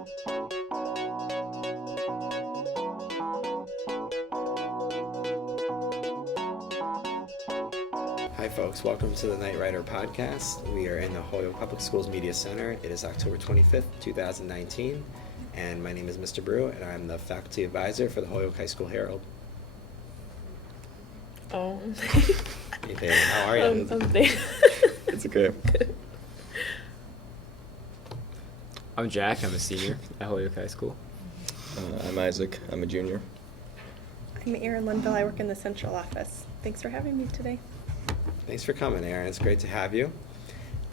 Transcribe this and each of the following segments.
Hi folks, welcome to the Knightrider Podcast. We are in the Holyoke Public Schools Media Center. It is October 25th, 2019, and my name is Mr. Brew, and I'm the faculty advisor for the Holyoke High Herald. Hey Dana, how are you? I'm Dana. It's okay. Good. I'm Jack. I'm a senior at Holyoke High School. I'm Isaac. I'm a junior. I'm Erin Linville. I work in the central office. Thanks for having me today. Thanks for coming, Erin. It's great to have you.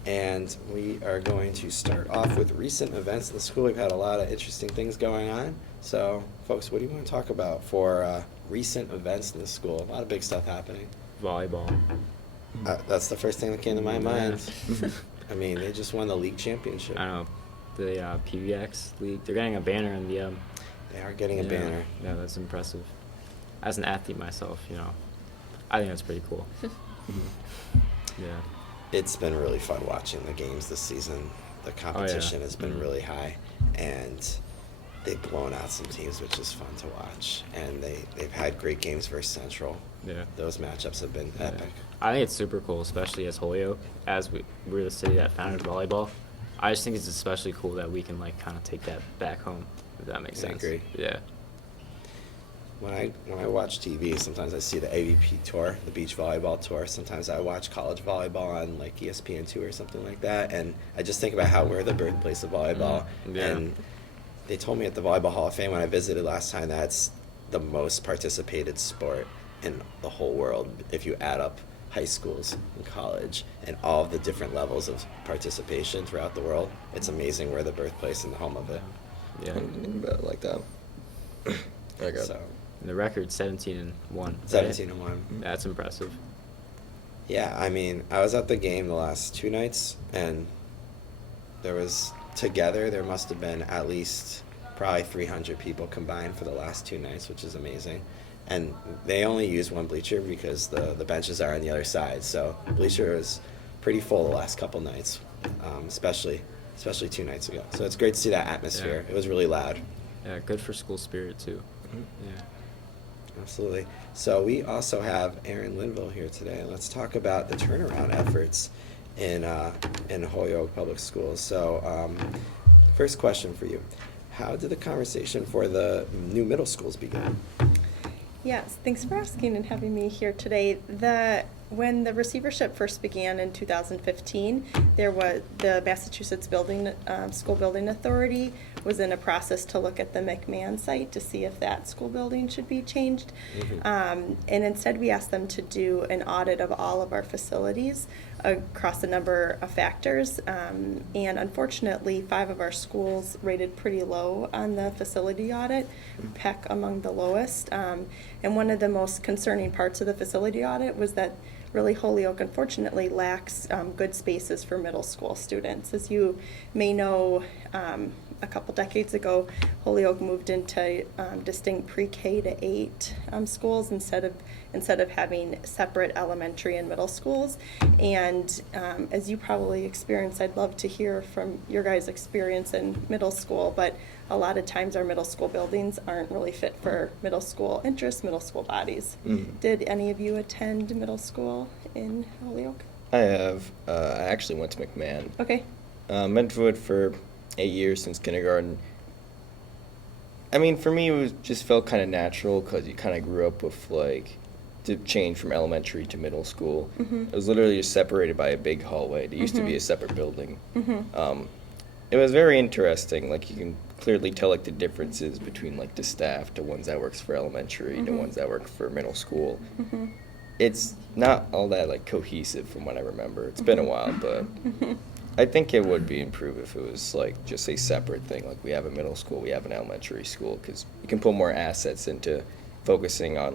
And we are going to start off with recent events in the school. We've had a lot of interesting things going on. So, folks, what do you want to talk about for recent events in the school? A lot of big stuff happening. Volleyball. That's the first thing that came to my mind. I mean, they just won the league championship. I don't know. The PVX league. They're getting a banner in the. They are getting a banner. Yeah, that's impressive. As an athlete myself, I think that's pretty cool. Yeah. It's been really fun watching the games this season. The competition has been really high, and they've blown out some teams, which is fun to watch. And they've had great games versus Central. Yeah. Those matchups have been epic. I think it's super cool, especially as Holyoke, as we're the city that founded volleyball. I just think it's especially cool that we can kind of take that back home, if that makes sense. I agree. Yeah. When I watch TV, sometimes I see the AVP tour, the beach volleyball tour. Sometimes I watch college volleyball on like ESPN2 or something like that, and I just think about how we're the birthplace of volleyball. Yeah. And they told me at the Volleyball Hall of Fame when I visited last time that's the most participated sport in the whole world if you add up high schools and college and all of the different levels of participation throughout the world. It's amazing we're the birthplace and the home of it. Yeah. I didn't think about it like that. Okay. So, And the record's 17-1. 17-1. That's impressive. Yeah, I mean, I was at the game the last 2 nights, and there must have been at least probably 300 people combined for the last 2 nights, which is amazing. And they only use one bleacher because the benches are on the other side. So the bleacher was pretty full the last couple nights, especially 2 nights ago. So it's great to see that atmosphere. Yeah. It was really loud. Yeah, good for school spirit, too. Yeah. Absolutely. So we also have Erin Linville here today. Let's talk about the turnaround efforts in Holyoke Public Schools. So first question for you. How did the conversation for the new middle schools begin? Yes, thanks for asking and having me here today. When the receivership first began in 2015, there was the Massachusetts School Building Authority was in a process to look at the McMahon site to see if that school building should be changed. And instead we asked them to do an audit of all of our facilities across a number of factors. And unfortunately, 5 of our schools rated pretty low on the facility audit, Peck among the lowest. And one of the most concerning parts of the facility audit was that really Holyoke unfortunately lacks good spaces for middle school students. As you may know, a couple decades ago, Holyoke moved into distinct pre-K to 8 schools instead of having separate elementary and middle schools. And as you probably experienced, I'd love to hear from your guys' experience in middle school, but a lot of times our middle school buildings aren't really fit for middle school interests, middle school bodies. Did any of you attend middle school in Holyoke? I have. I actually went to McMahon. Okay. Been to it for 8 years since kindergarten. I mean, for me, just felt kind of natural because you kind of grew up with to change from elementary to middle school. It was literally just separated by a big hallway. It used to be a separate building. It was very interesting. You can clearly tell the differences between the staff, the ones that works for elementary, the ones that work for middle school. It's not all that cohesive from what I remember. It's been a while, but I think it would be improved if it was just a separate thing. We have a middle school, we have an elementary school, because you can put more assets into focusing on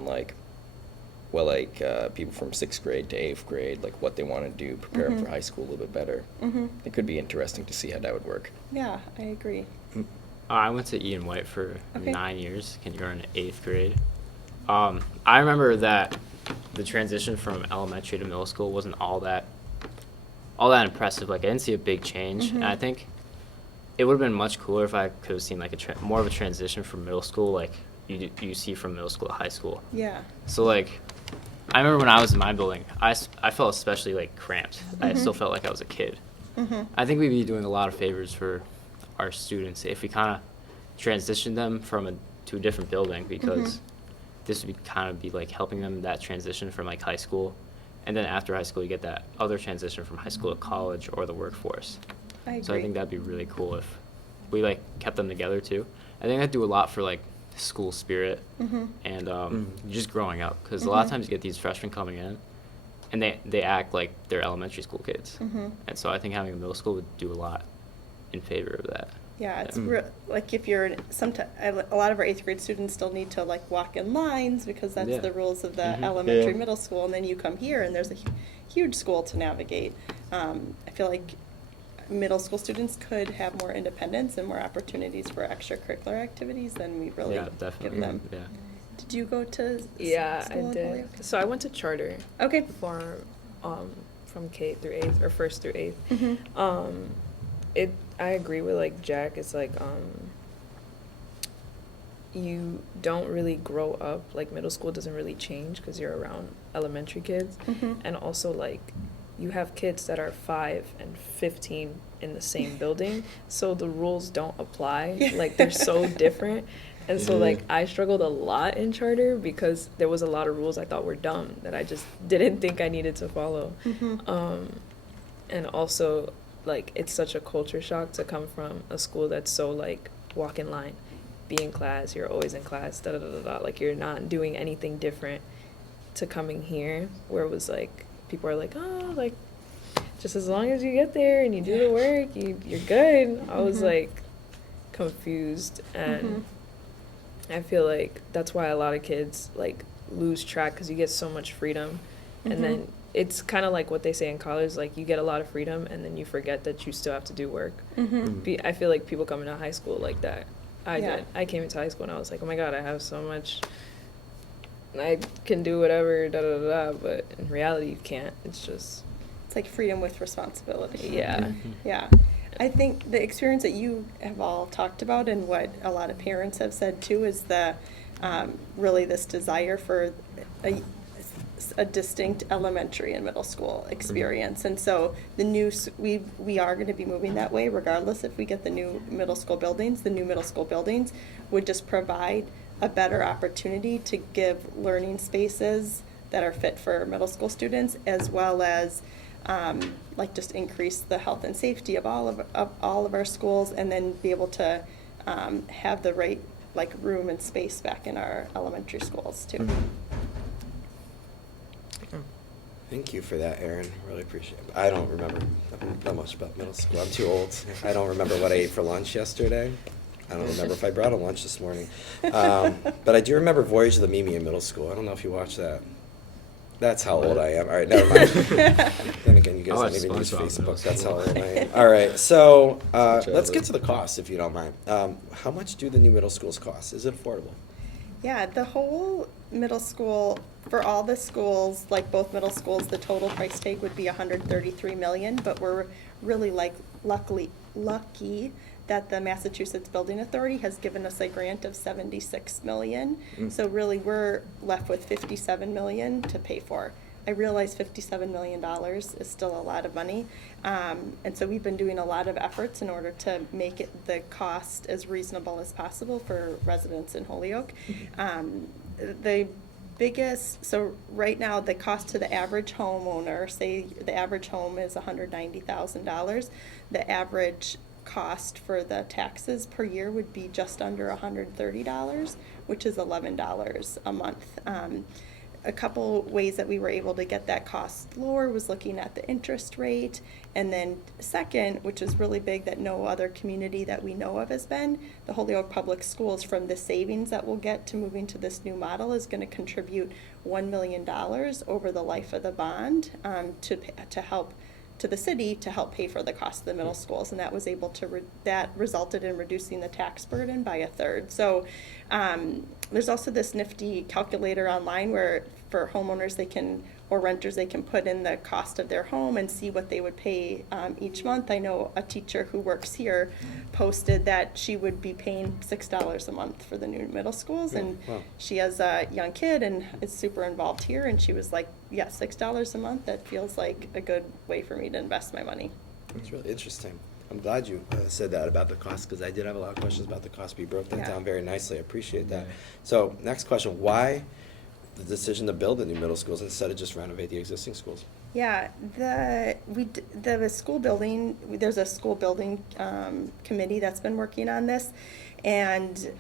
people from 6th grade to 8th grade, what they want to do, prepare them for high school a little bit better. It could be interesting to see how that would work. Yeah, I agree. I went to Ian White for 9 years, kindergarten to 8th grade. I remember that the transition from elementary to middle school wasn't all that impressive. I didn't see a big change, and I think it would have been much cooler if I could have seen like more of a transition from middle school, like you see from middle school to high school. Yeah. So like, I remember when I was in my building, I felt especially like cramped. I still felt like I was a kid. I think we'd be doing a lot of favors for our students if we kind of transitioned them to a different building, because this would be like helping them that transition from like high school, and then after high school you get that other transition from high school to college or the workforce. I agree. So I think that'd be really cool if we like kept them together too. I think that'd do a lot for like school spirit and just growing up, because a lot of times you get these freshmen coming in and they act like they're elementary school kids, and so I think having a middle school would do a lot in favor of that. Yeah, it's like if you're a lot of our 8th grade students still need to like walk in lines because that's the rules of the elementary middle school, and then you come here and there's a huge school to navigate. I feel like middle school students could have more independence and more opportunities for extracurricular activities than we really give them. Yeah. Did you go to school I in did. Holyoke? So I went to charter. Okay. From K through 8th, or 1st through 8th. I agree with like Jack. It's like you don't really grow up, like middle school doesn't really change because you're around elementary kids, and also like you have kids that are 5 and 15 in the same building, so the rules don't apply. Like they're so different. And so like I struggled a lot in charter because there was a lot of rules I thought were dumb that I just didn't think I needed to follow. And also like it's such a culture shock to come from a school that's so like walk in line, be in class, you're always in class, da da da da, like you're not doing anything different, to coming here where it was like people are like, oh, like just as long as you get there and you do the work, you're good. I was like confused, and I feel like that's why a lot of kids like lose track, because you get so much freedom, and then it's kind of like what they say in college, like you get a lot of freedom and then you forget that you still have to do work. I feel like people come into high school like that. I came into high school and I was like, oh my god, I have so much, I can do whatever, da da da, but in reality you can't. It's like freedom with responsibility. Yeah. I think the experience that you have all talked about, and what a lot of parents have said too, is the really this desire for a distinct elementary and middle school experience. And so we are going to be moving that way regardless if we get the new middle school buildings. The new middle school buildings would just provide a better opportunity to give learning spaces that are fit for middle school students, as well as like just increase the health and safety of all of our schools, and then be able to have the right like room and space back in our elementary schools too. Thank you for that, Erin. Really appreciate it. I don't remember that much about middle school. I'm too old. I don't remember what I ate for lunch yesterday. I don't remember if I brought a lunch this morning. But I do remember Voyage of the Mimi in middle school. I don't know if you watched that. That's how old I am. All right, never mind. Then again, you guys don't even use Facebook. That's how old I am. All right, so let's get to the cost, if you don't mind. How much do the new middle schools cost? Is it affordable? Yeah, the whole middle school, for all the schools, like both middle schools, the total price tag would be $133 million, but we're really lucky that the Massachusetts Building Authority has given us a grant of $76 million. So really we're left with $57 million to pay for. I realize $57 million is still a lot of money. And so we've been doing a lot of efforts in order to make it the cost as reasonable as possible for residents in Holyoke. So right now the cost to the average homeowner, say the average home is $190,000, the average cost for the taxes per year would be just under $130, which is $11 a month. A couple ways that we were able to get that cost lower was looking at the interest rate, and then second, which is really big that no other community that we know of has been, the Holyoke Public Schools, from the savings that we'll get to moving to this new model, is going to contribute $1 million over the life of the bond to help to the city to help pay for the cost of the middle schools, and that was able to that resulted in reducing the tax burden by 1/3. So there's also this nifty calculator online where for homeowners, or renters, they can put in the cost of their home and see what they would pay each month. I know a teacher who works here posted that she would be paying $6 a month for the new middle schools, and Wow. she has a young kid and is super involved here, and she was like, yeah, $6 a month, that feels like a good way for me to invest my money. It's really interesting. I'm glad you said that about the cost, because I did have a lot of questions about the cost, but you broke that Yeah. down very nicely. I appreciate that. So next question, why the decision to build the new middle schools instead of just renovate the existing schools? Yeah, the school building, there's a school building committee that's been working on this, and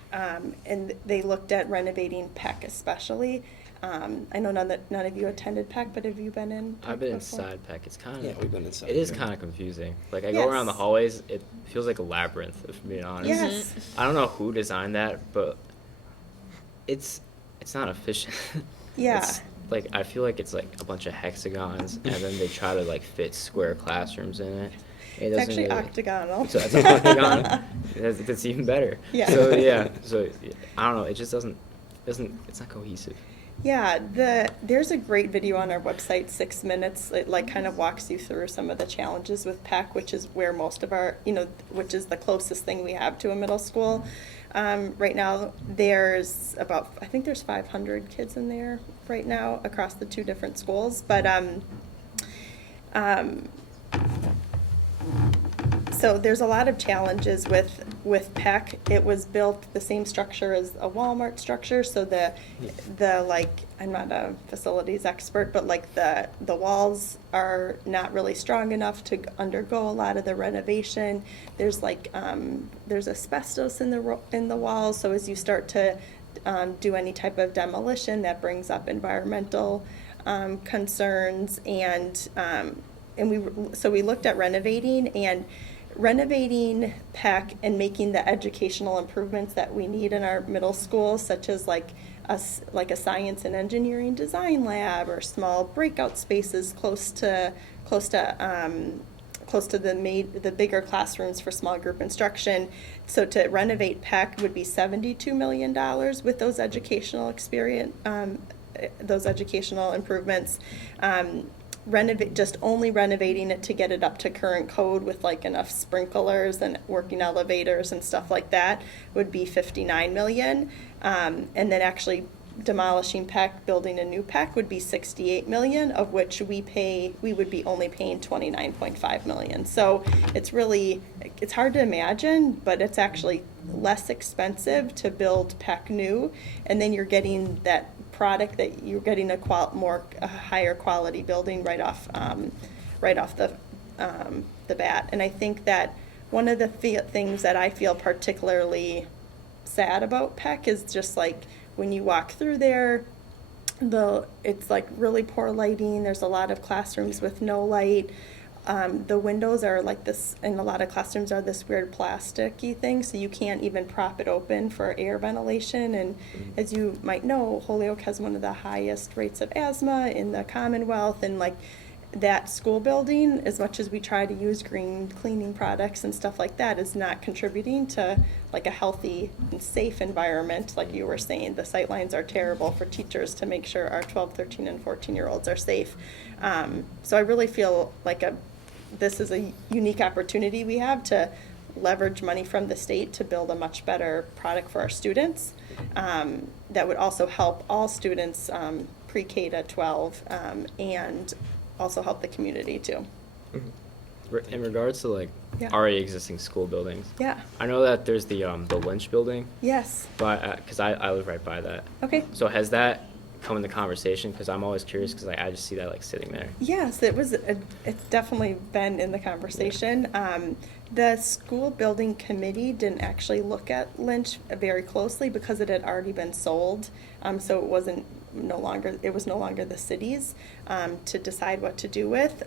they looked at renovating Peck especially. I know none of you attended Peck, but have you been in Peck I've been before? inside Peck. It's kind of Yeah, we've been inside. It is yeah. kind of confusing. Like I go around the Yes. hallways, it feels like a labyrinth. If I'm being honest. Yes. I don't know who designed that, but it's not efficient. Yeah. It's, like I feel like it's like a bunch of hexagons, and then they try to like fit square classroms in it. It It's doesn't actually really- octagonal. So it's an octagon. That's even better. Yeah. So yeah. So I don't know. It just doesn't. It's not cohesive. Yeah, there's a great video on our website, 6 minutes. It like kind of walks you through some of the challenges with Peck, which is where most of our, which is the closest thing we have to a middle school. Right now, there's I think there's 500 kids in there right now across the 2 different schools. But so there's a lot of challenges with Peck. It was built the same structure as a Walmart structure, so the like, I'm not a facilities expert, but like the walls are not really strong enough to undergo a lot of the renovation. There's like there's asbestos in the walls, so as you start to do any type of demolition, that brings up environmental concerns, and we looked at renovating Peck and making the educational improvements that we need in our middle schools, such as like a science and engineering design lab, or small breakout spaces close to the bigger classrooms for small group instruction. So to renovate Peck would be $72 million with those educational improvements. Just only renovating it to get it up to current code with like enough sprinklers and working elevators and stuff like that would be $59 million. And then actually demolishing Peck, building a new Peck would be $68 million, of which we would be only paying $29.5 million. So it's hard to imagine, but it's actually less expensive to build Peck new, and then you're getting that product that you're getting a higher quality building right off the bat. And I think that one of the things that I feel particularly sad about Peck is just like when you walk through there, it's like really poor lighting. There's a lot of classrooms with no light. The windows are like this, and a lot of classrooms are this weird plasticky thing, so you can't even prop it open for air ventilation. And as you might know, Holyoke has one of the highest rates of asthma in the Commonwealth, and like that school building, as much as we try to use green cleaning products and stuff like that, is not contributing to like a healthy and safe environment. Like you were saying, the sight lines are terrible for teachers to make sure our 12, 13, and 14-year-olds are safe. So I really feel like this is a unique opportunity we have to leverage money from the state to build a much better product for our students that would also help all students pre-K to 12 and also help the community too. In regards to like Yeah. already existing school buildings, Yeah. I know that there's the Lynch building, Yes. but because I live right by that. Okay. So has that come in the conversation? Because I'm always curious, because I just see that like sitting there. Yes, it's definitely been in the conversation. The school building committee didn't actually look at Lynch very closely because it had already been sold. So it was no longer the city's to decide what to do with.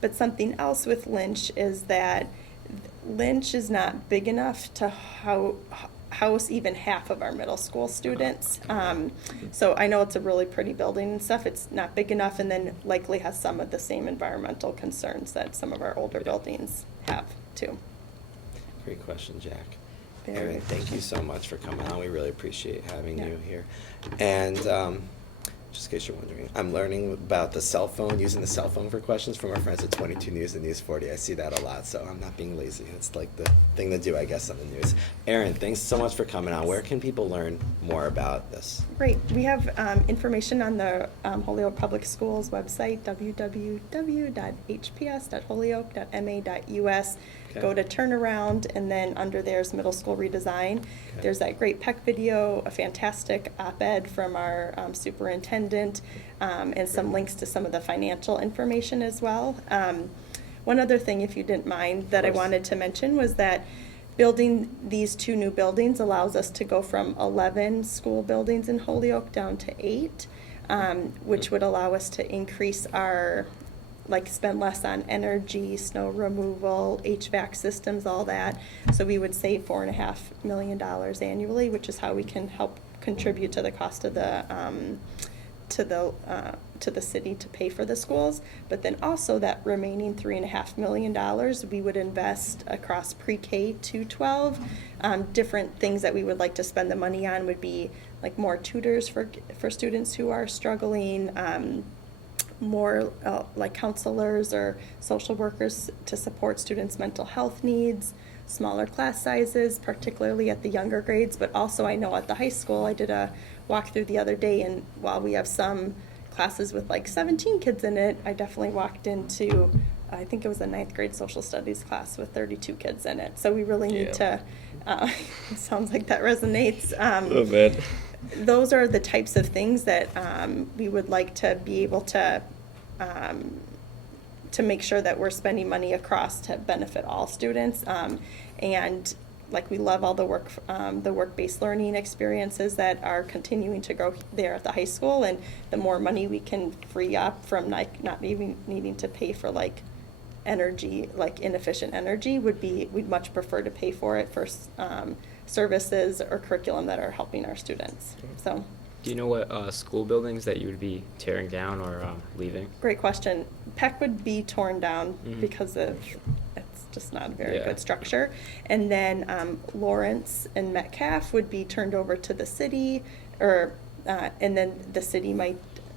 But something else with Lynch is that Lynch is not big enough to house even half of our middle school students. So I know it's a really pretty building and stuff. It's not big enough, and then likely has some of the same environmental concerns that some of our older buildings have too. Great question, Jack. Very Erin, good thank you so much for coming on. We really appreciate having Yeah. you here. And just in case you're wondering. I'm learning about the cell phone, using the cell phone for questions from our friends at 22 News and News 40. I see that a lot, so I'm not being lazy. It's like the thing to do, I guess, on the news. Erin, thanks so much for coming on. Where can people learn more about this? Great. We have information on the Holyoke Public Schools website, www.hps.holyoke.ma.us. Okay. Go to turnaround, and then under there's middle school redesign. Okay. There's that great PEC video, a fantastic op-ed from our superintendent, and some links to some of the financial information as well. One other thing, if you didn't mind, that I wanted to mention was that building these 2 new buildings allows us to go from 11 school buildings in Holyoke down to 8, which would allow us to increase our, spend less on energy, snow removal, HVAC systems, all that. So we would save $4.5 million annually, which is how we can help contribute to the cost of the to the city to pay for the schools. But then also that remaining $3.5 million we would invest across pre-K to 12. Different things that we would like to spend the money on would be like more tutors for students who are struggling, more like counselors or social workers to support students' mental health needs, smaller class sizes, particularly at the younger grades, but also I know at the high school, I did a walkthrough the other day, and while we have some classes with like 17 kids in it, I definitely walked into, I think it was a 9th grade social studies class with 32 kids in it. So we really need to, it sounds like that resonates. A little bit. Those are the types of things that we would like to be able to make sure that we're spending money across to benefit all students. And like we love all the work-based learning experiences that are continuing to grow there at the high school, and the more money we can free up from not even needing to pay for like energy, like inefficient energy, we'd much prefer to pay for it for services or curriculum that are helping our students. So. Do you know what school buildings that you would be tearing down or leaving? Great question. PEC would be torn down because of it's just not a very good structure. And then Lawrence and Metcalf would be turned over to the city, or and then the city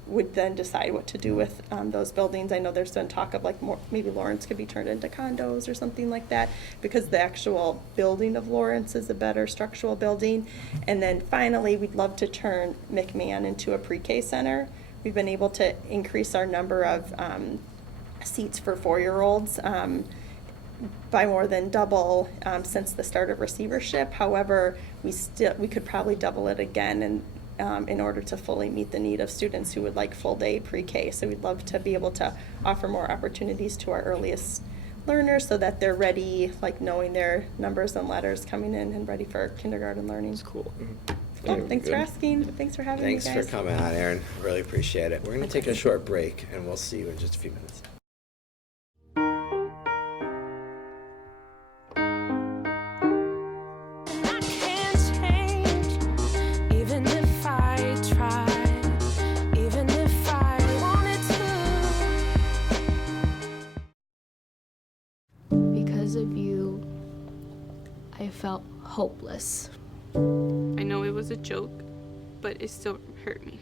would then decide what to do with those buildings. I know there's been talk of like maybe Lawrence could be turned into condos or something like that, because the actual building of Lawrence is a better structural building. And then finally, we'd love to turn McMahon into a pre-K center. We've been able to increase our number of seats for 4-year-olds by more than double since the start of receivership. However, we could probably double it again, and in order to fully meet the need of students who would like full day pre-K. So we'd love to be able to offer more opportunities to our earliest learners so that they're ready, like knowing their numbers and letters coming in and ready for kindergarten learning. That's cool. Cool. Thanks for asking. Thanks for having me, guys. Thanks for coming on, Erin. Really appreciate it. We're going to take a short break, and we'll see you in just a few minutes. Because of you, I felt hopeless. I know it was a joke, but it still hurt me.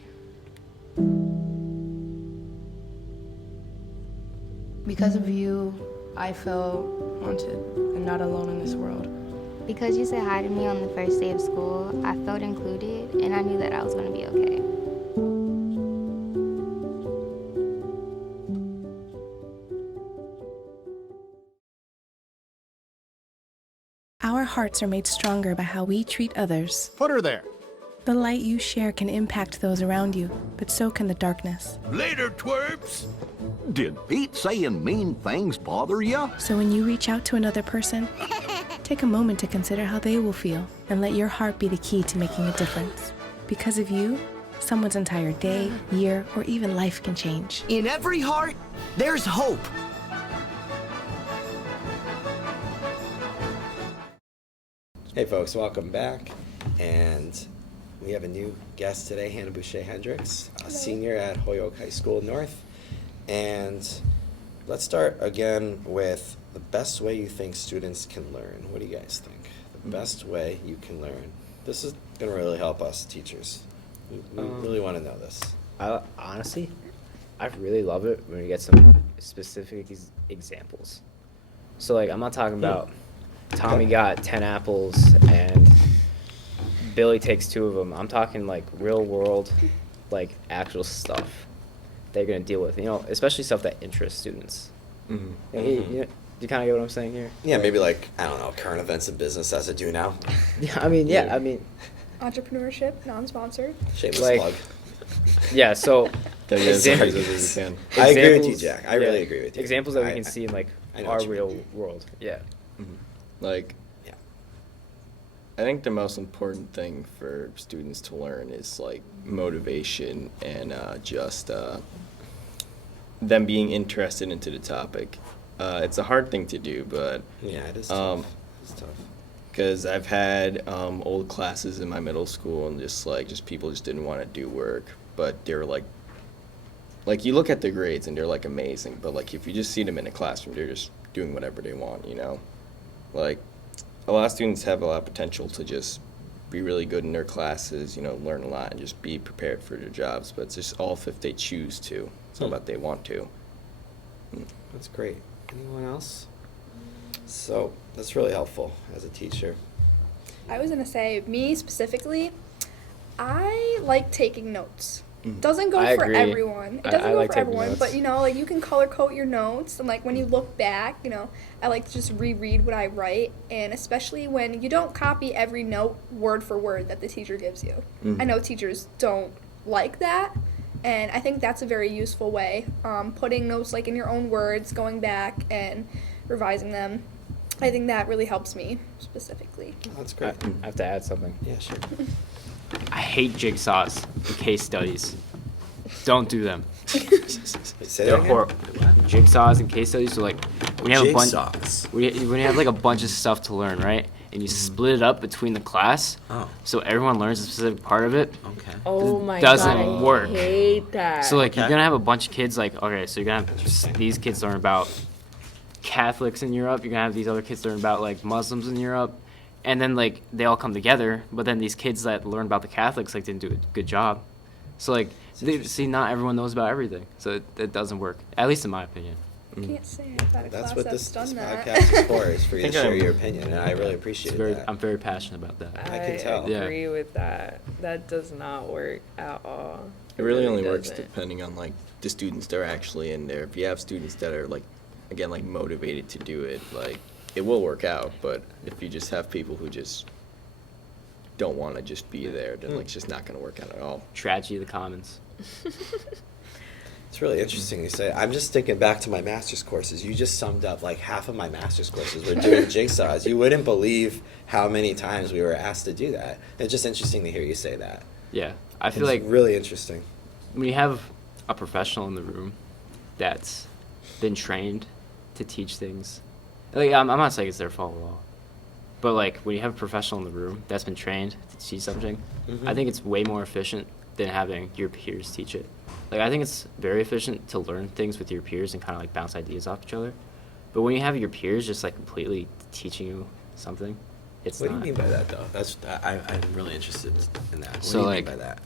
Because of you, I felt wanted and not alone in this world. Because you said hi to me on the first day of school, I felt included, and I knew that I was going to be okay. Our hearts are made stronger by how we treat others. Put her there. The light you share can impact those around you, but so can the darkness. Later, twerps. Did Pete saying mean things bother ya? So when you reach out to another person, take a moment to consider how they will feel, and let your heart be the key to making a difference. Because of you, someone's entire day, year, or even life can change. In every heart, there's hope. Hey folks, welcome back. And we have a new guest today, Hannah Boucher-Hendricks, a senior at Holyoke High School North. And let's start again with the best way you think students can learn. What do you guys think? The best way you can learn. This is going to really help us teachers. We really want to know this. I honestly, I really love it when we get some specific examples. So like, I'm not talking about Tommy got 10 apples and Billy takes 2 of them. I'm talking like real world, like actual stuff they're gonna deal with. You know, especially stuff that interests students. Mm-hmm. You kind of get what I'm saying here? Yeah, maybe like, I don't know, current events in business as I do now. I mean, Entrepreneurship, non-sponsored. Shameless like, plug. Yeah, so I agree with you, Jack. I really agree with you. Examples that we can see in like our real world. Yeah. Like, yeah. I think the most important thing for students to learn is like motivation and just them being interested into the topic. It's a hard thing to do, but yeah, it is tough. It's tough. Because I've had old classes in my middle school, and just people just didn't want to do work, but they're like you look at the grades and they're like amazing, but like if you just see them in a classroom, they're just doing whatever they want, you know. Like a lot of students have a lot of potential to just be really good in their classes, you know, learn a lot and just be prepared for their jobs, but it's just all if they choose to. It's not about they want to. That's great. Anyone else? So that's really helpful as a teacher. I was gonna say, me specifically, I like taking notes. Doesn't go for everyone. It doesn't go for everyone, but you know, like you can color code your notes, and like when you look back, you know, I like to just reread what I write, and especially when you don't copy every note word for word that the teacher gives you. I know teachers don't like that, and I think that's a very useful way. Putting notes like in your own words, going back and revising them. I think that really helps me specifically. Oh, that's great. I have to add something. Yeah, sure. I hate jigsaws and case studies. Don't do them. They're horrible. Jigsaws and case studies are like when you have when you have like a bunch of stuff to learn, right? And you split it up between the class, so everyone learns a specific part of it. Okay. Oh my doesn't God, work. I hate that. So like you're gonna have a bunch of kids like so you're gonna have these kids learn about Catholics in Europe. You're gonna have these other kids learn about like Muslims in Europe, and then like they all come together. But then these kids that learn about the Catholics like didn't do a good job. So like not everyone knows about everything. So it doesn't work, at least in my opinion. I can't say I've had a That's class what that's this done that. podcast is for, is for you to share your opinion, and I really appreciate that. I'm very passionate about that. I can tell. I agree with that. That does not work at all. It really only doesn't. works depending on like the students that are actually in there. If you have students that are like, again, like motivated to do it, like it will work out. But if you just have people who just don't want to just be there, then like it's just not going to work out at all. Tragedy of the commons. It's really interesting you say. I'm just thinking back to my master's courses. You just summed up like half of my master's courses were doing jigsaws. You wouldn't believe how many times we were asked to do that. It's just interesting to hear you say that. Yeah, I feel it's like really interesting. when you have a professional in the room that's been trained to teach things, like I'm not saying it's their fault at all, but like when you have a professional in the room that's been trained to teach something, I think it's way more efficient than having your peers teach it. Like I think it's very efficient to learn things with your peers and kind of like bounce ideas off each other. But when you have your peers just like completely teaching you something, it's What not. do you mean by that, though? I'm really interested in that. What So, do you like, mean by that?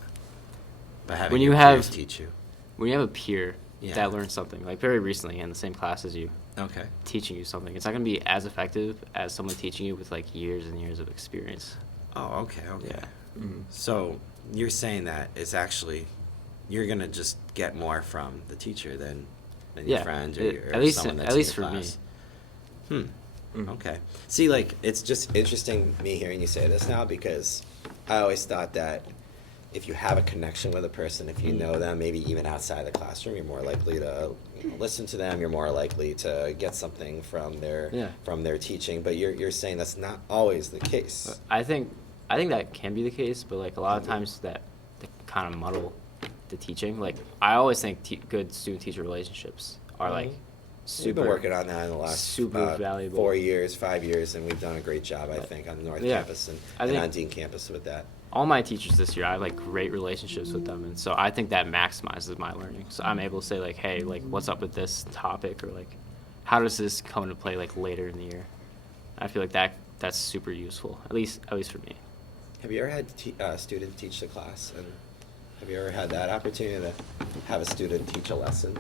By having when you your have peers teach you. When you have a peer Yeah. that learned something, like very recently in the same class as you, Okay. teaching you something, it's not going to be as effective as someone teaching you with like years and years of experience. Oh, okay. Yeah. So you're saying that it's actually you're gonna just get more from the teacher than your friend or at least someone that's at least in your for class. me. Okay. See, like it's just interesting me hearing you say this now because I always thought that if you have a connection with a person, if you know them, maybe even outside the classroom, you're more likely to listen to them. You're more likely to get something from their teaching. But you're saying that's not always the case. I think that can be the case, but like a lot of times that they kind of muddle the teaching. Like I always think good student-teacher relationships are like super. We've been working on that in the last super valuable 4 years, 5 years, and we've done a great job, I think, on the North Campus and on Dean Campus with that. All my teachers this year, I have like great relationships with them, and so I think that maximizes my learning. So I'm able to say like, hey, like what's up with this topic, or like how does this come into play like later in the year? I feel like that's super useful, at least for me. Have you ever had a student teach the class, and Have you ever had that opportunity to have a student teach a lesson?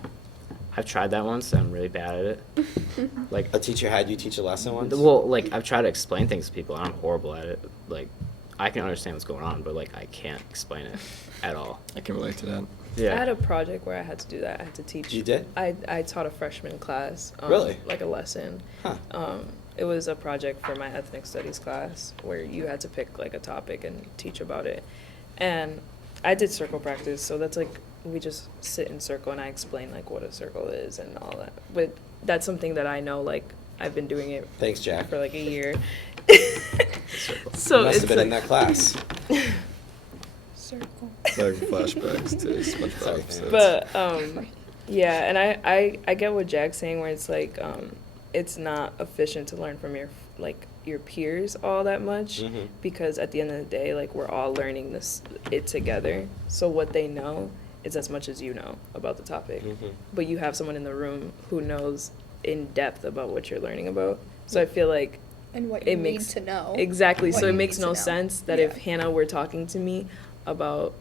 I've tried that once. I'm really bad at it. Like a teacher had you teach a lesson once? Well, like I've tried to explain things to people, and I'm horrible at it. Like I can understand what's going on, but like I can't explain it at all. I can relate to that. Yeah. I had a project where I had to do that. I had to teach. You did? I taught a freshman class. Really? Like a lesson. Huh. It was a project for my ethnic studies class where you had to pick like a topic and teach about it. And I did circle practice, so that's like we just sit in circle and I explain like what a circle is and all that. But that's something that I know, like I've been doing it. Thanks, Jack. For like a year. So you must have been in that class. Circle. Like flashbacks to SpongeBob episodes. But yeah, and I get what Jack's saying, where it's like it's not efficient to learn from your peers all that much, because at the end of the day, like we're all learning it together. So what they know is as much as you know about the topic, but you have someone in the room who knows in depth about what you're learning about. So I feel like and what you need to know. Exactly. So it makes no sense that if Hannah were talking to me about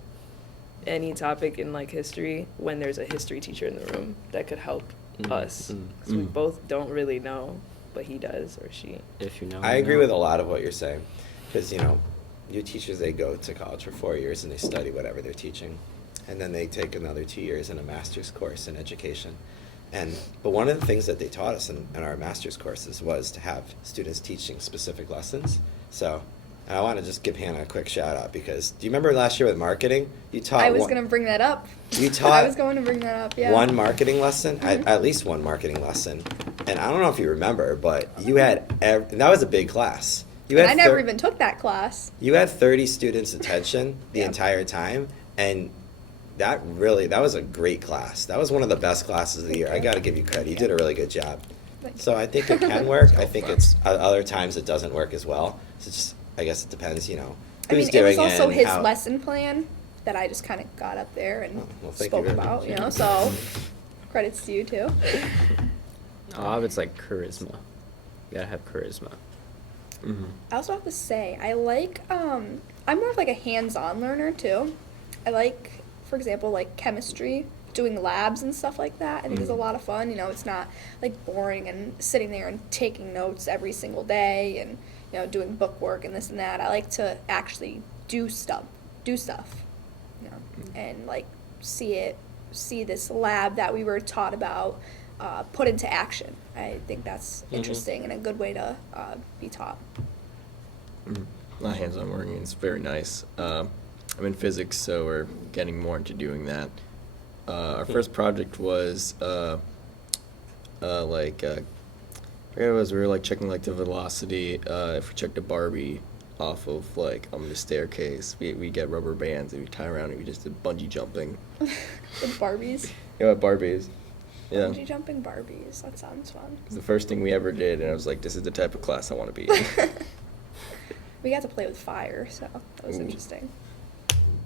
any topic in like history when there's a history teacher in the room that could help us, because we both don't really know, but he does or she. If you know. I agree with a lot of what you're saying, because your teachers, they go to college for 4 years and they study whatever they're teaching, and then they take another 2 years in a master's course in education. But one of the things that they taught us in our master's courses was to have students teaching specific lessons. So I want to just give Hannah a quick shout out, because do you remember last year with marketing? You taught. I was going to bring that up. You taught. I was going to bring that up. Yeah. One marketing lesson, at least one marketing lesson, and I don't know if you remember, but you had and that was a big class. I never even took that class. You had 30 students' attention the entire time, and that was a great class. That was one of the best classes of the year. I got to give you credit. You did a really good job. So I think it can work. I think it's other times it doesn't work as well. So just, I guess it depends, who's doing it. It was also his lesson plan that I just kind of got up there and spoke about, so credits to you too. A lot of it's like charisma. You gotta have charisma. I also have to say, I like, I'm more of like a hands-on learner too. I like, for example, like chemistry, doing labs and stuff like that. I think it's a lot of fun. It's not like boring and sitting there and taking notes every single day and, doing book work and this and that. I like to actually do stuff, and like see this lab that we were taught about put into action. I think that's interesting and a good way to be taught. Not hands-on working, it's very nice. I'm in physics, so we're getting more into doing that. Our first project was I forget what it was. We were like checking like the velocity. If we checked a Barbie off of like the staircase, we get rubber bands and we tie around and we just did bungee jumping. With Barbies? Yeah, Barbies. Yeah. Bungee jumping Barbies. That sounds fun. It was the first thing we ever did, and I was like, this is the type of class I want to be in. We got to play with fire, so that was interesting.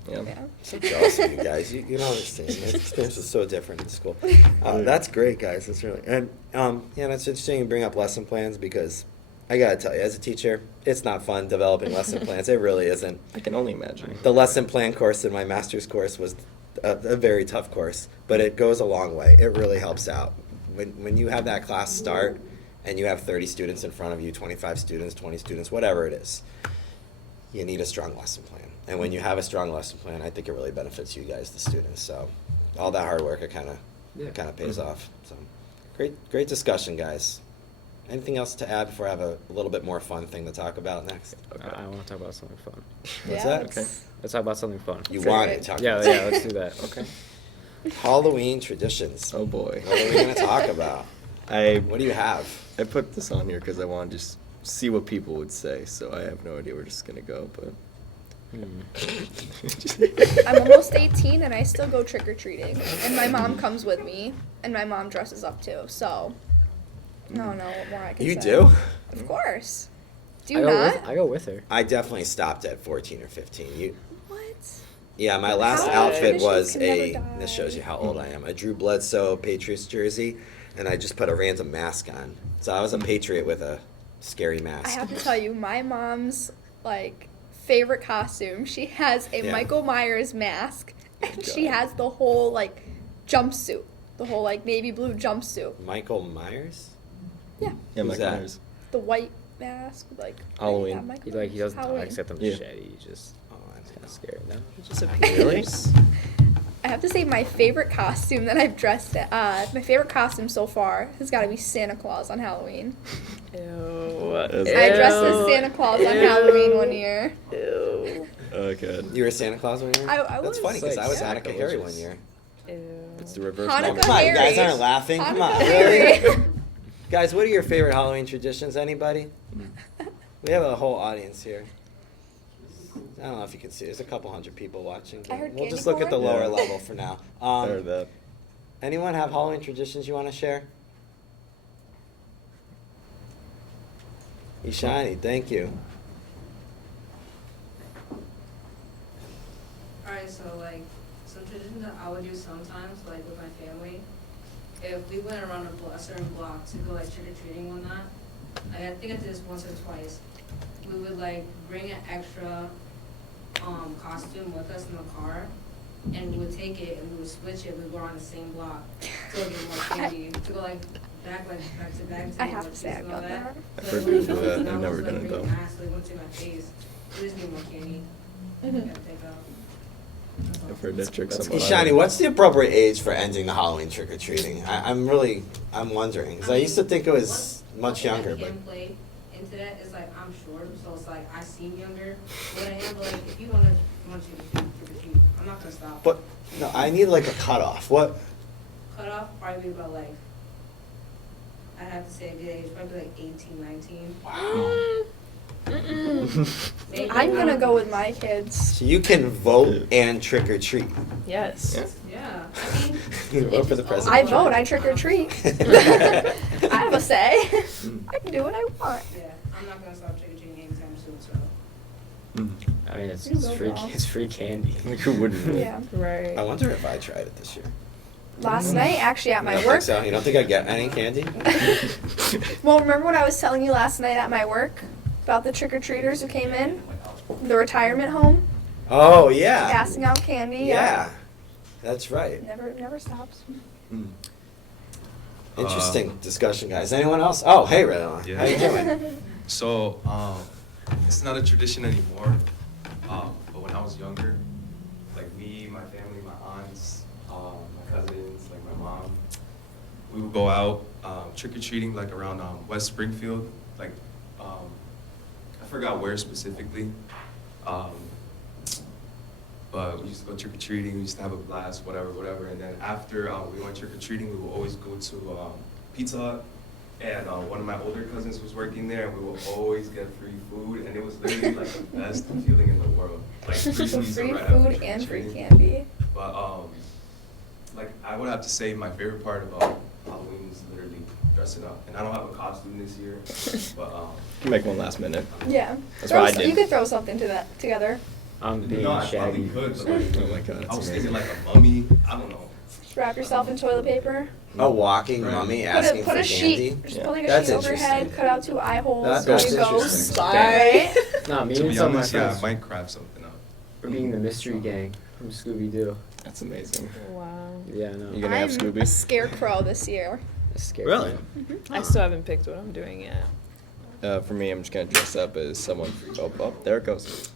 Yeah. I'm so jealous of you guys. You don't understand. My experience is so different in school. That's great, guys. That's really and it's interesting you bring up lesson plans, because I gotta tell you, as a teacher, it's not fun developing lesson plans. It really isn't. I can only imagine. The lesson plan course in my master's course was a very tough course, but it goes a long way. It really helps out. When you have that class start and you have 30 students in front of you, 25 students, 20 students, whatever it is, you need a strong lesson plan. And when you have a strong lesson plan, I think it really benefits you guys, the students. So all that hard work, it kind of pays off. So great discussion, guys. Anything else to add before I have a little bit more fun thing to talk about next? Okay. I want to talk about something fun. What's that? Okay. Let's talk about something fun. You want to talk about Yeah, let's do that. Okay. Halloween traditions. Oh, boy. What are we going to talk about? What do you have? I put this on here because I want to just see what people would say, so I have no idea where this is going to go, but... I'm almost 18 and I still go trick-or-treating, and my mom comes with me, and my mom dresses up too, so I don't know what more I can say. You do? Of course. Do you not? I go with her. I definitely stopped at 14 or 15. What? Yeah, my last outfit was this shows you how old I am, a Drew Bledsoe Patriots jersey, and I just put a random mask on. So I was a Patriot with a scary mask. I have to tell you, my mom's, favorite costume, she has a Michael Myers mask and she has the whole like jumpsuit, the whole like navy blue jumpsuit. Michael Myers? Yeah. Yeah, Who's Michael that? Myers. The white mask, like Halloween. yeah, Michael He doesn't Halloween. talk except the machete. He just that's kind of scary. No, It just appears. I have to say my favorite costume that I've dressed my favorite costume so far has got to be Santa Claus on Halloween. Ew. I dressed as Santa Claus on Halloween one year. Ew. Oh, good. You were Santa Claus one year? I That's was. funny because I was Yeah. Hanukkah Harry one year. Ew. It's the reverse. Hanukkah moment. Come on, you guys Harry. aren't laughing. Come on, Hanukkah really? Harry. Guys, what are your favorite Halloween traditions? Anybody? We have a whole audience here. I don't know if you can see. There's a couple hundred people watching. I heard We'll candy just look at the corn. lower Yeah. level for now. I heard that. Anyone have Halloween traditions you want to share? Ishani, thank you. Alright, so like some traditions that I would do sometimes, like with my family, if we went around a certain block to go like trick or treating one night, I think I did this once or twice. We would like bring an extra costume with us in the car, and we would take it and we would switch it. We would go on the same block to go get more candy, to go like back to back. I have to say I've done that. I've heard people do that. I've never done it though. They went to my face. We just need more candy. Mhm. Gotta take out. I've heard that trick some. Ishani, what's the appropriate age for ending the Halloween trick or treating? I'm wondering because I used to think it was much younger, but. Can play into that is like I'm short, so it's like I seem younger, but I am. But like if you want you to do, I'm not gonna stop. But no, I need like a cutoff. What? Cut off probably about like I'd have to say a good age, probably like 18, 19. Wow. Maybe I'm gonna go with my kids. So you can vote and trick or treat. Yes. Yeah, I mean. You vote for the president. I vote. I trick or treat. I have a say. I can do what I want. Yeah, I'm not gonna stop trick or treating anytime soon. So. I mean, it's You go, free. girl. It's free candy. Who wouldn't? Yeah. Right. I wonder if I tried it this year. Last night, actually, at You my don't work. think so? You don't think I get any candy? Well, remember what I was telling you last night at my work about the trick or treaters who came in, the retirement home, Oh yeah. passing out candy. Yeah. That's right. Never stops. Interesting discussion, guys. Anyone else? Oh, hey, Ray. Yeah. How you doing? So, it's not a tradition anymore. But when I was younger, like me, my family, my aunts, my cousins, like my mom, we would go out trick-or-treating like around West Springfield. Like, I forgot where specifically. But we used to go trick-or-treating, we used to have a blast, whatever. And then after we went trick-or-treating, we would always go to Pizza Hut. And one of my older cousins was working there, and we would always get free food, and it was literally like the best feeling in the world. Like free pizza Free right after food and free trick-or-treating. candy. But like I would have to say my favorite part about Halloween is literally dressing up. And I don't have a costume this year, but You can make one last minute. Yeah. That's what I did. You could throw something to that together. I'm being no, I shaggy. probably could. But like, Oh my God, I that's was amazing. thinking like a mummy. I don't know. Just wrap yourself in toilet paper. A walking mummy asking Put for a candy. sheet. Just put like a That's sheet over your head. interesting. Cut out 2 eye holes. That's there you go. interesting. Right? No, me To and be some of my honest, yeah, I friends might craft something up. were being the mystery gang from Scooby Doo. That's amazing. Wow. Yeah, I know. You gonna have I'm Scooby? a scarecrow this year. That's scary. Really? I still haven't picked what I'm doing yet. For me, I'm just gonna dress up as someone. Oh, there it goes.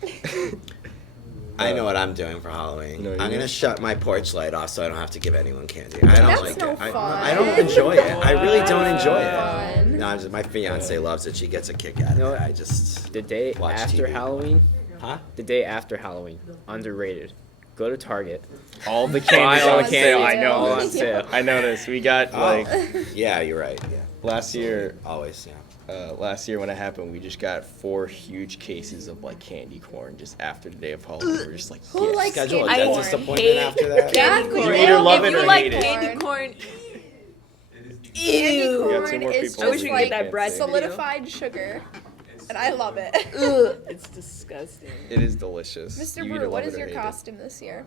I know what I'm doing for Halloween. No, you I'm don't? gonna shut my porch light off so I don't have to give anyone candy. I don't That's like no it. fun. I don't enjoy it. I really don't enjoy it. Fun. No, my fiance loves it. She gets a kick out of it. I just The day watch after TV. Halloween, Huh? the day after Halloween, underrated. Go to Target. All the Buy candy's all on the sale. candy. I know. All on sale. I noticed. We got Oh, like yeah, you're right. Yeah. last year. Always, yeah. Last year when it happened, we just got 4 huge cases of like candy corn just after the day of Halloween. We were just like, Who yes. likes Schedule a candy dentist corn? appointment after that. Exactly. You either love If it you or like hate it. candy corn. Candy We got 2 corn more is people. I wish we just could get like that bread video. solidified sugar. And I love it. Ugh, it's disgusting. It is delicious. Mr. You Brew, either what love is it or your hate it. costume this year?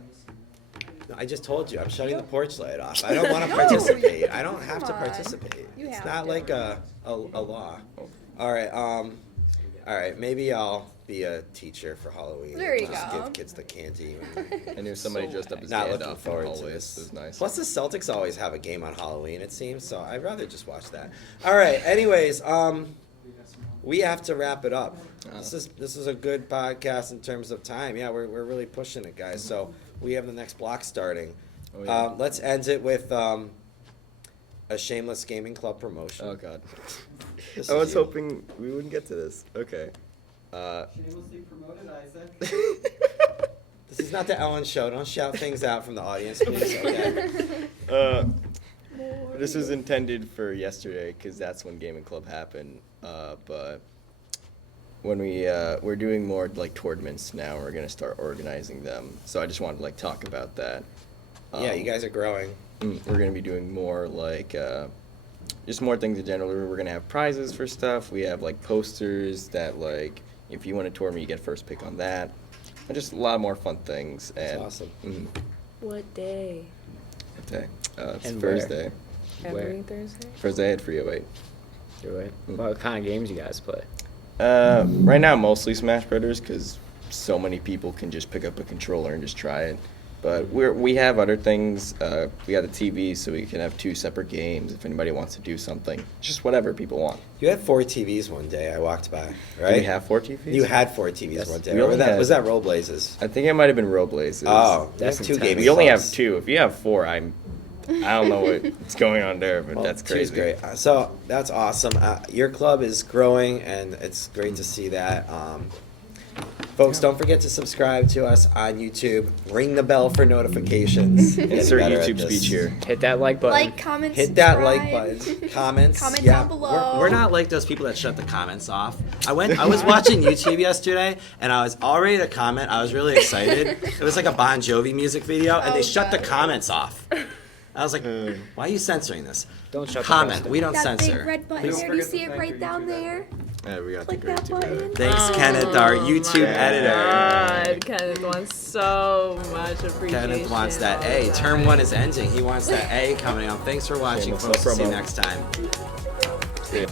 No, I just told you, I'm shutting the porch light off. I don't want to No, participate. I don't have to come on. participate. You It's have not to. like a law. All right. All right, maybe I'll be a teacher for Halloween. There you Just go. give kids the candy. I knew somebody dressed up as Not Gandalf looking in forward to hallways. this. It was nice. Plus, the Celtics always have a game on Halloween, it seems, so I'd rather just watch that. All right, anyways, we have to wrap it up. This is a good podcast in terms of time. Yeah, we're really pushing it, guys. So we have the next block starting. Oh, yeah. Let's end it with a shameless gaming club promotion. Oh, God. This I is was you. hoping we wouldn't get to this. Okay. Shamelessly promoted, Isaac. This is not the Ellen Show. Don't shout things out from the audience, please. Okay. This was intended for yesterday because that's when Gaming Club happened. But when we're doing more like tournaments now, we're gonna start organizing them. So I just wanted to like talk about that. Yeah, you guys are growing. We're gonna be doing more like just more things in general. We're gonna have prizes for stuff. We have like posters that like if you win a tournament, you get first pick on that. And just a lot more fun things. And, That's awesome. What day? What day? It's And where? Thursday. Every Thursday? Thursday at 308. What kind of games you guys play? Right now, mostly Smash Brothers because so many people can just pick up a controller and just try it. But we have other things. We got the TV, so we can have 2 separate games if anybody wants to do something. Just whatever people want. You had 4 TVs one day. I walked by, right? Did we have 4 TVs? You had 4 TVs Yes, one day. we only had- Was that Rollblazes? I think it might have been Rollblazes. Oh, that's we have 2 intense. gaming We only have clubs. 2. If you have 4, I don't know what's going on there, but Well, that's 2 is crazy. great. So that's awesome. Your club is growing, and it's great to see that. Folks, don't forget to subscribe to us on YouTube. Ring the bell for notifications. Insert Getting better at YouTube this. speech here. Hit that like button. Like, comment, Hit that subscribe. like button. Comments. Comment yeah. down below. We're not like those people that shut the comments off. I was watching YouTube yesterday, and I was all ready to comment. I was really excited. It was like a Bon Jovi music video, and they shut the comments off. I was like, why are you censoring this? Don't shut the Comment. comments We don't That censor. big red button Please. there, do you see it right down there? Yeah, we got Click the great that button. Thanks, Kenneth, our YouTube editor. God, Kenneth wants so much appreciation. Kenneth wants that A. Term 1 is ending. He wants that A coming up. Thanks for watching, Shameless folks. See you promo. next time. See ya.